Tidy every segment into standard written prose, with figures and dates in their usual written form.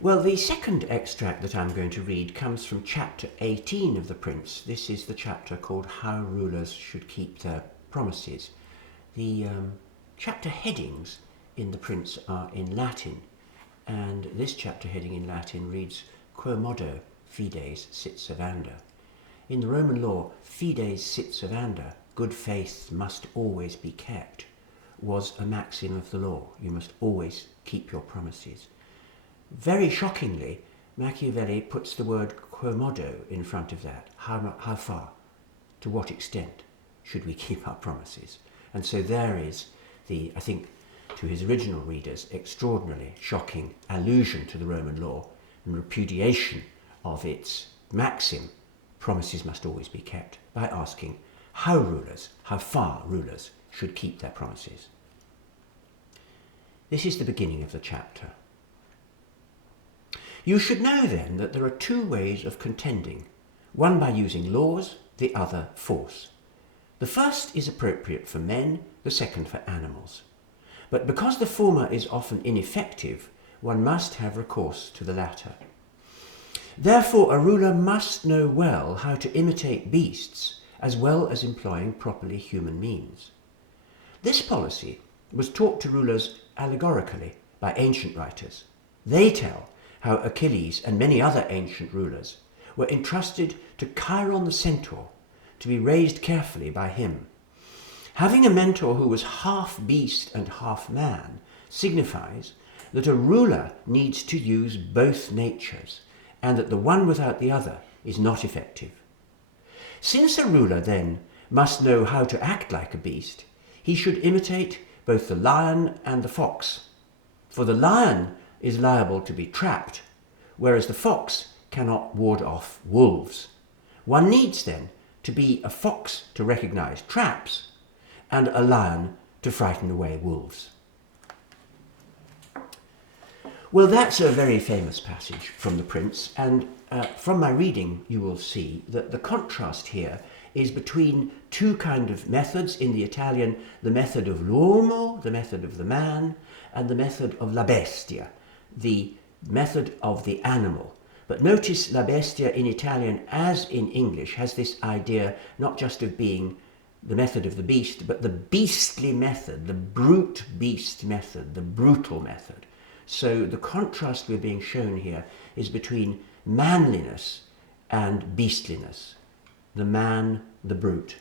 Well, the second extract that I'm going to read comes from chapter 18 of The Prince. This is the chapter called How Rulers Should Keep Their Promises. The chapter headings in The Prince are in Latin, and this chapter heading in Latin reads Quo modo fides sit servanda. In the Roman law, fides sit servanda, good faith must always be kept, was a maxim of the law. You must always keep your promises. Very shockingly, Machiavelli puts the word quo modo in front of that. How far, to what extent should we keep our promises? And so there is the, I think, to his original readers, extraordinarily shocking allusion to the Roman law and repudiation of its maxim, promises must always be kept, by asking how far rulers should keep their promises. This is the beginning of the chapter. You should know then that there are two ways of contending, one by using laws, the other force. The first is appropriate for men, the second for animals. But because the former is often ineffective, one must have recourse to the latter. Therefore, a ruler must know well how to imitate beasts, as well as employing properly human means. This policy was taught to rulers allegorically by ancient writers. They tell how Achilles and many other ancient rulers were entrusted to Chiron the centaur, to be raised carefully by him. Having a mentor who was half beast and half man signifies that a ruler needs to use both natures, and that the one without the other is not effective. Since a ruler then must know how to act like a beast, he should imitate both the lion and the fox. For the lion is liable to be trapped, whereas the fox cannot ward off wolves. One needs then to be a fox to recognize traps and a lion to frighten away wolves. Well, that's a very famous passage from The Prince, and from my reading you will see that the contrast here is between two kind of methods in the Italian, the method of l'uomo, the method of the man, and the method of la bestia, the method of the animal. But notice la bestia in Italian as in English has this idea not just of being the method of the beast, but the beastly method, the brute beast method, the brutal method. So the contrast we're being shown here is between manliness and beastliness, the man, the brute.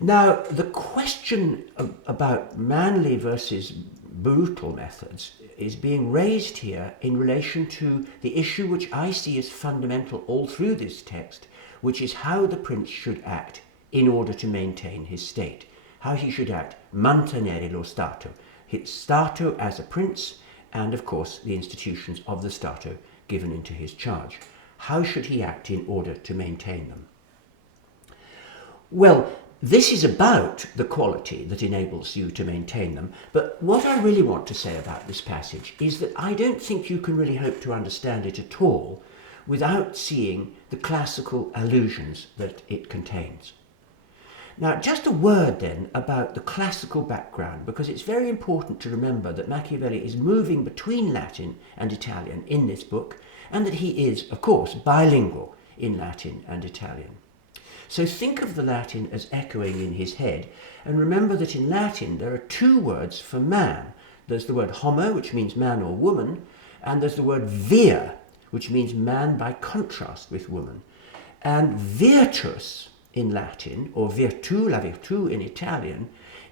Now, the question about manly versus brutal methods is being raised here in relation to the issue which I see as fundamental all through this text, which is how the prince should act in order to maintain his state, how he should act, mantenere lo Stato, his Stato as a prince, and of course the institutions of the Stato given into his charge. How should he act in order to maintain them? Well, this is about the quality that enables you to maintain them, but what I really want to say about this passage is that I don't think you can really hope to understand it at all without seeing the classical allusions that it contains. Now, just a word then about the classical background, because it's very important to remember that Machiavelli is moving between Latin and Italian in this book, and that he is, of course, bilingual in Latin and Italian. So think of the Latin as echoing in his head, and remember that in Latin there are two words for man. There's the word homo, which means man or woman, and there's the word vir, which means man by contrast with woman. And virtus in Latin, or virtu, la virtu in Italian,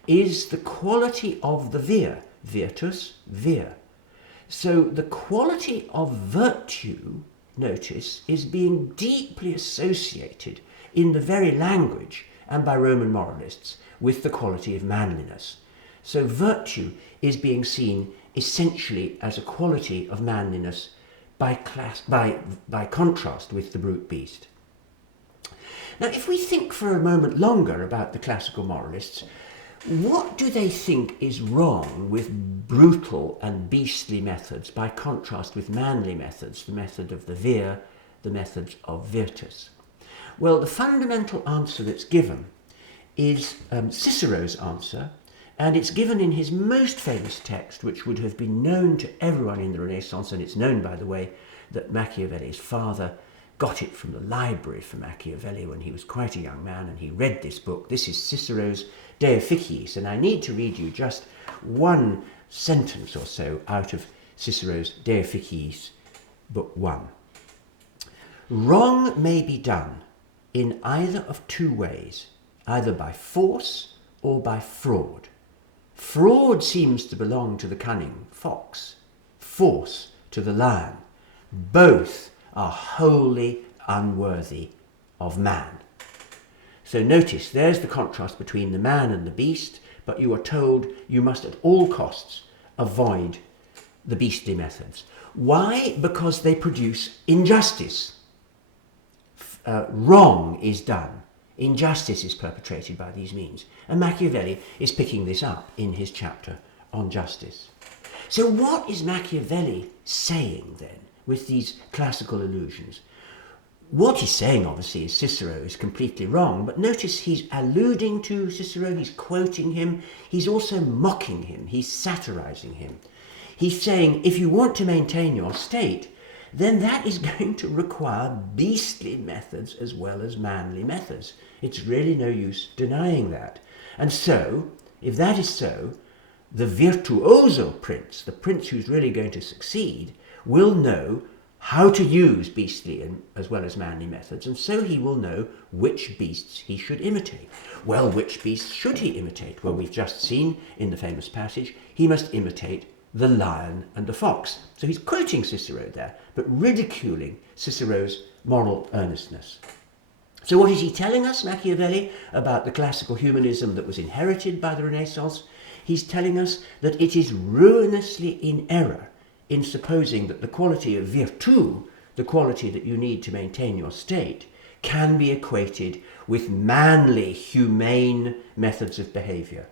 is the quality of the vir, virtus, vir. So the quality of virtue, notice, is being deeply associated in the very language and by Roman moralists with the quality of manliness. So virtue is being seen essentially as a quality of manliness by contrast with the brute beast. Now, if we think for a moment longer about the classical moralists, what do they think is wrong with brutal and beastly methods by contrast with manly methods, the method of the vir, the methods of virtus? Well, the fundamental answer that's given is Cicero's answer, And it's given in his most famous text, which would have been known to everyone in the Renaissance, and it's known, by the way, that Machiavelli's father got it from the library for Machiavelli when he was quite a young man, and he read this book. This is Cicero's De Officiis, and I need to read you just one sentence or so out of Cicero's De Officiis, Book 1. Wrong may be done in either of two ways, either by force or by fraud. Fraud seems to belong to the cunning fox, force to the lion. Both are wholly unworthy of man. So notice, there's the contrast between the man and the beast, but you are told you must at all costs avoid the beastly methods. Why? Because they produce injustice. Wrong is done. Injustice is perpetrated by these means. And Machiavelli is picking this up in his chapter on justice. So what is Machiavelli saying then with these classical allusions? What he's saying, obviously, is Cicero is completely wrong, but notice he's alluding to Cicero, he's quoting him, he's also mocking him, he's satirizing him. He's saying, if you want to maintain your state, then that is going to require beastly methods as well as manly methods. It's really no use denying that. And so, if that is so, the virtuoso prince, the prince who's really going to succeed, will know how to use beastly and as well as manly methods, and so he will know which beasts he should imitate. Well, which beasts should he imitate? Well, we've just seen in the famous passage, he must imitate the lion and the fox. So he's quoting Cicero there, but ridiculing Cicero's moral earnestness. So what is he telling us, Machiavelli, about the classical humanism that was inherited by the Renaissance? He's telling us that it is ruinously in error in supposing that the quality of virtu, the quality that you need to maintain your state, can be equated with manly, humane methods of behavior.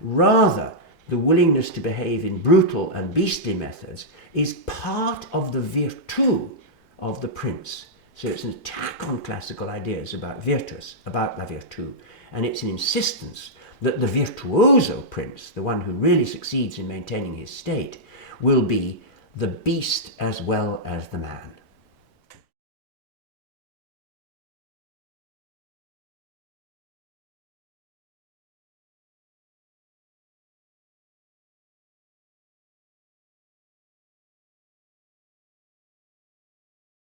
Rather, the willingness to behave in brutal and beastly methods is part of the virtu of the prince. So it's an attack on classical ideas about virtus, about la virtu, and it's an insistence that the virtuoso prince, the one who really succeeds in maintaining his state, will be the beast as well as the man.